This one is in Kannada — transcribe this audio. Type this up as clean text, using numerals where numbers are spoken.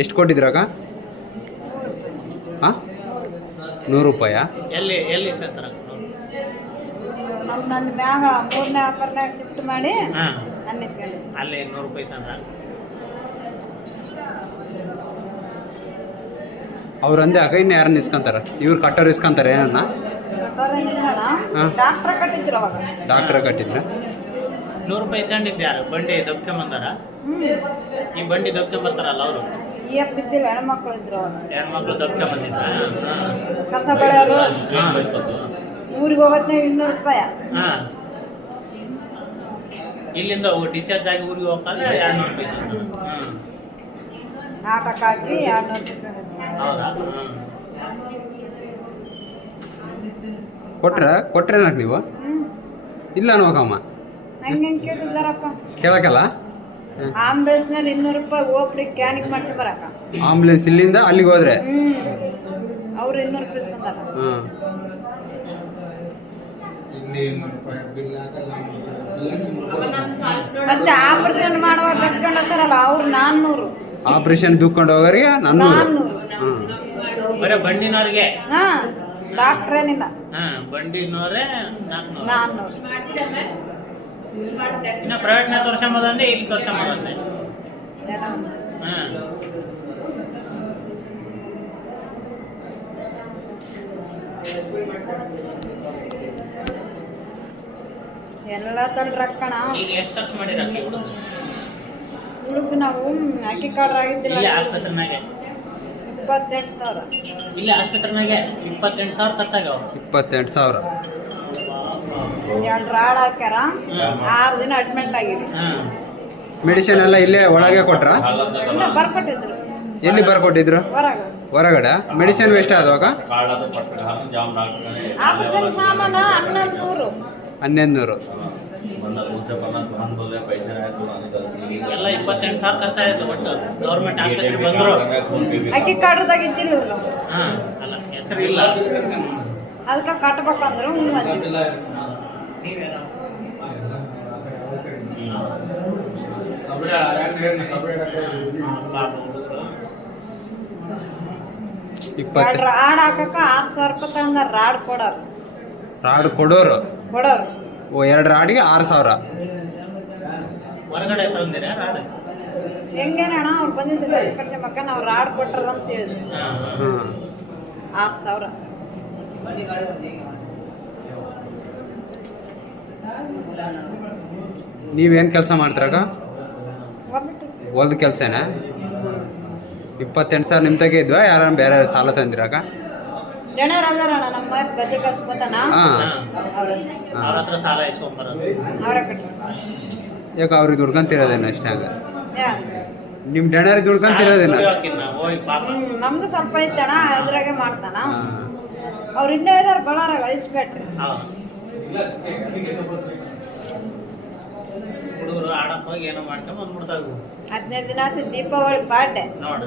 ಎಷ್ಟು ಕೊಟ್ಟಿದ್ರಾಗ? ಹಾಂ, 100 ರೂಪಾಯಾ? ಎಲ್ಲಿ ಎಲ್ಲಿ ಸತ್ರ ನನ್ನ ಮ್ಯಾಗ 3ನೇ ಆಫರ್ನಾಗ ಶಿಫ್ಟ್ ಮಾಡಿ ಹಾಂ ಅನ್ನಿಸ್ಕೊಂಡು ಅಲ್ಲಿ 100 ರೂಪಾಯಿ ತಂದ್ರ ಅವ್ರಂದೆ ಆಗ ಇನ್ನು ಯಾರನ್ನ ಇಸ್ಕೊಂತಾರ? ಇವ್ರು ಕಟ್ಟೋರು ಇಸ್ಕೊಂತಾರೆ ಏನನ್ನ? ಹಾಂ. ಡಾಕ್ಟ್ರ ಕಟ್ಟಿದ್ರು ಅವಾಗ. ಡಾಕ್ಟ್ರ ಕಟ್ಟಿದ್ರೆ 100 ರೂಪಾಯಿ ಇಸ್ಕೊಂಡಿದ್ದು ಯಾರು? ಬಂಡಿ ದಬ್ಕೊಂಬಂದಾರ? ಈ ಬಂಡಿ ದಬ್ಕೊಂಬರ್ತಾರಲ್ಲ ಅವರು ಈ ಬಿದ್ದಿಲ್ಲ, ಹೆಣ್ಮಕ್ಳು ಇದ್ರು ಅವಾಗ. ಹೆಣ್ಮಕ್ಳು ದಬ್ಕೊಂಬಂದಿದ್ರ? ಕಸ ಬೆಳೆಯೋರು ಊರಿಗೆ ಹೋಗೋದ್ನಾಗ 200 ರೂಪಾಯಿ. ಹಾಂ, ಇಲ್ಲಿಂದ ಡಿಸ್ಚಾರ್ಜ್ ಆಗಿ ಊರಿಗೆ ಹೋಗ್ತಾರೆ 200 ರೂಪಾಯಿ. ಹ್ಞೂ, ಆಟಕ್ಕೆ ಹಾಕಿ 200 ರೂಪಾಯಿ. ಹೌದಾ? ಕೊಟ್ರೇನಾಗ ನೀವು? ಇಲ್ಲ ನೋಕಮ್ಮ, ಹಂಗೆ ಕೇಳಿದ್ದಾರಪ್ಪ. ಕೇಳಕ್ಕಲ್ಲ. ಆಂಬುಲೆನ್ಸ್ನಲ್ಲಿ 200 ರೂಪಾಯಿ ಓಪಡಿ ಕ್ಯಾನಿಗೆ ಮಾಡ್ಕೊಂಡು ಬರಕ್ಕ. ಆಂಬುಲೆನ್ಸ್ ಇಲ್ಲಿಂದ ಅಲ್ಲಿಗೆ ಹೋದ್ರೆ ಅವ್ರು 200 ರೂಪಾಯಿ ಇಸ್ಕೊಂತಾರ. ಹಾಂ. ಮತ್ತೆ ಆಪರೇಷನ್ ಮಾಡುವಾಗ ಕಟ್ಕೊಂಡೋಗ್ತಾರಲ್ಲ ಅವ್ರು 400. ಆಪರೇಷನ್ ದುಕ್ಕೊಂಡು ಹೋಗೋರಿಗೆ 400. ಹಾಂ. ಬರೀ ಬಂಡಿನವ್ರಿಗೆ? ಹಾ, ಡಾಕ್ಟ್ರ್ ಏನಿಲ್ಲ. ಹಾಂ, ಬಂಡಿನವ್ರೆ 400. 400. ಇನ್ನು ಪ್ರೈವೇಟ್ನ ತೋರ್ಸಂಬೋದಂದೆ, ಇಲ್ಲಿ ತೋರ್ಸಂಬೋದಂದೆ? ಹಾಂ. ಎಲ್ಲ ತಂದ್ರಕ್ಕಣ. ಈಗ ಎಷ್ಟು ಖರ್ಚು ಮಾಡಿರಕ್ಕೆ ಹುಡುಗ ನಾವು ಅಕ್ಕಿ ಕಾರ್ಡ್ ಆಗಿದ್ದಿಲ್ಲ. ಇಲ್ಲಿ ಆಸ್ಪತ್ರೆನಾಗೆ 28,000. ಇಲ್ಲಿ ಆಸ್ಪತ್ರೆನಾಗೆ 28,000 ಖರ್ಚಾಗ್ಯಾವ. 28,000. 2 ರಾಡ್ ಹಾಕ್ಯಾರ. 6 ದಿನ ಅಡ್ಮಿಟ್ ಆಗಿರಿ. ಹಾಂ. ಮೆಡಿಸಿನ್ ಎಲ್ಲ ಇಲ್ಲೇ ಒಳಗೆ ಕೊಟ್ರ? ಇನ್ನ ಬರ್ಕೊಟ್ಟಿದ್ರು. ಎಲ್ಲಿ ಬರ್ಕೊಟ್ಟಿದ್ರು? ಹೊರಗಡೆ. ಮೆಡಿಸಿನ್ ವೇಸ್ಟ್ ಆದವಾಗ ಆಪರೇಷನ್ ಸಾಮಾನ 1100. 1100. ಎಲ್ಲ 28,000 ಖರ್ಚಾಯ್ತು. ಒಟ್ಟು ಗೌರ್ಮೆಂಟ್ ಆಸ್ಪತ್ರೆಗೆ ಬಂದ್ರು. ಅಕ್ಕಿ ಕಾರ್ಡ್ದಾಗ ಇದ್ದಿಲ್ಲ ಇವ್ರು. ಹಾಂ, ಅಲ್ಲ ಹೆಸರು ಇಲ್ಲ. ಅದಕ್ಕೆ ಕಟ್ಬೇಕಂದ್ರು ರಾಡ್ ಹಾಕಕ್ಕ 6,000 ರೂಪಾಯಿ ತಗೊಂಡ. ರಾಡ್ ಕೊಡೋರು. ರಾಡ್ ಕೊಡೋರು? ಓ, 2 ರಾಡಿಗೆ 6,000. ಹೊರಗಡೆ ತಂದಿರ ರಾಡ್? ಹೆಂಗೇನಣ್ಣ ಅವ್ರು ಬಂದಿದ್ರು ಕಟ್ಟೆ ಮಕ್ಕ ನಾವು ರಾಡ್ ಕೊಟ್ಟಾರ ಅಂತ ಹೇಳಿದ್ರು. 6,000. ನೀವೇನು ಕೆಲಸ ಮಾಡ್ತೀರಾಗ? ಹೊಲ್ದ ಕೆಲಸನಾ? 28,000 ನಿಮ್ಮ ತಗೆ ಇದ್ವಾ? ಯಾರು ಬೇರೆ ಸಾಲ ತಂದಿರಾಗ? ಜನರದಾರಣ್ಣ ನಮ್ಮ ಗದ್ದೆ ಕಳ್ಸ್ಕೊತಾನ. ಅವ್ರ ಹತ್ರ ಸಾಲ ಇಸ್ಕೊಂಬರೋದು. ಅವರ ಕಟ್ಟಿ ಯಾಕೆ ಅವ್ರಿಗೆ ದುಡ್ಕೊಂತಿರೋದೇನು ಅಷ್ಟೇ? ಹಂಗ ನಿಮ್ಮ ಡಣರಿಗೆ ದುಡ್ಕೊಂತಿರೋದೇನ? ನಮ್ದು ಸ್ವಲ್ಪ ಐತಣ, ಅದ್ರಾಗೆ ಮಾಡ್ತಾನ. ಅವ್ರು ಇನ್ನೂ ಇದಾರೆ ಬಳ್ಳಾರಾಗ ಇಸ್ಬೇಟ್ರಿ. ಹುಡುಗರು ಆಡಕ್ ಹೋಗಿ ಏನೋ ಮಾಡ್ಕೊಂಡ್ ಬಂದ್ಬಿಡ್ತಾವೆ. 15 ದಿನ ಆಯ್ತು ದೀಪಾವಳಿ ಪಾಡ್ಡೆ ನೋಡು.